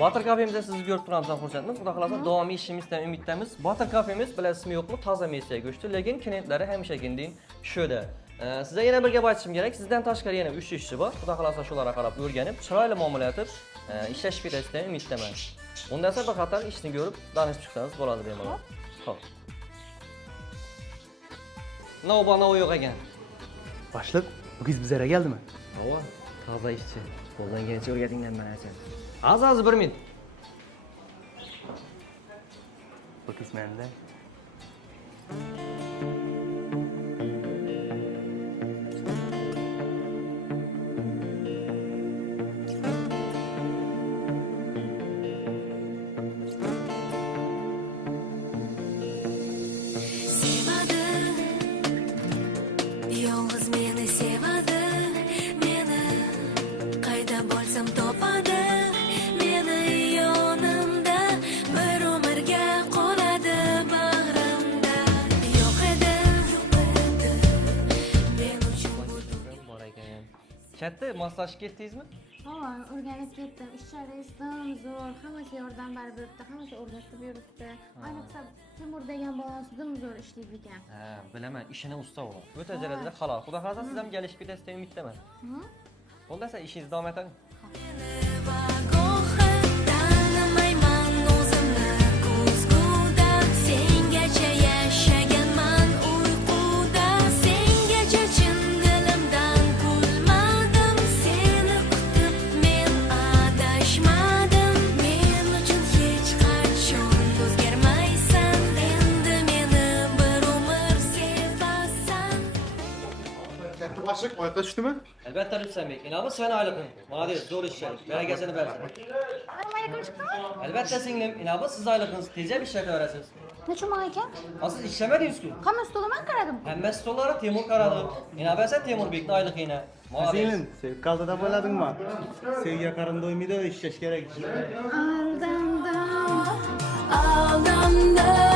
Batır kafemizde sizni ko'rib turamizdan xursandmiz. Xudo xolasa davomiy ishimizdan umiddamiz. Batır kafemiz bilasizmi yo'qmi, toza mesiya go'shti, lekin klientlari hamishagiday sho'da. Sizga yana bir gap aytishim kerak. Sizdan tashqari yana 3 ishchi bor. Xudo xolasa shularga qarab o'rganib, chiroyli muomala qilib, ishlashib ketishdan umiddaman. Undan esa bir qator ishni ko'rib, tanishib chiqsangiz bo'ladi bemalol. Xo'p. Navba yo'q ekan. Boshliq, bu qiz bizlarga keldimi? Hava, toza ishchi. Qo'ldan kelgancha o'rgatinglar mana sen. Az 1 minut. Bu qiz menda. Yolg'iz meni sevadi, meni qayda bo'lsam topadi, meni yonimda bir umrga qoladi bag'rimda. Yo'q edi, men uchun bu Bor ekan. Katta massaj ketdingizmi? Ha, o'rganib ketdim. Ishlar istim zo'r, hammasi yordam berib yuribdi, hammasi o'rgatib yuribdi. Ayniqsa Timur degan bolasi dim zo'r ishlaydi ekan. Ha, bilaman, ishini usta o'g'il. O'ta darajada halol. Xudo xolasa siz ham kelishib ketasiz umiddaman. Bo'lmasa ishingizni davom eting. vagohi tanimayman o'zimni ko'zguda, sengacha yashaganman uyquda, sengacha chin dilimdan kulmadim, seni kutib men adashmadim, men uchun hech qachon o'zgarmaysan, endi meni bir umr sevasan. Boshliq, oyoqqa tushdimi? Albatta Rufsanbek, inomi sen oyliqing. Молодец, zo'r ishlaysiz. Barakasini bersin. Albatta singlim, inomi siz oyliqingizni tejab ishlataverasiz. Necha ming ekan? Siz ishlamadingiz-ku. Hamma stoliman qaradim. Hamma stollari Temur qaradi. Inomi esa Temurbekning oylig'ini. Singlim, sevkalda bo'ladingmi? Sevgiga qaranda o'ymaydi, ishlash kerak. Aldamda. Aldamda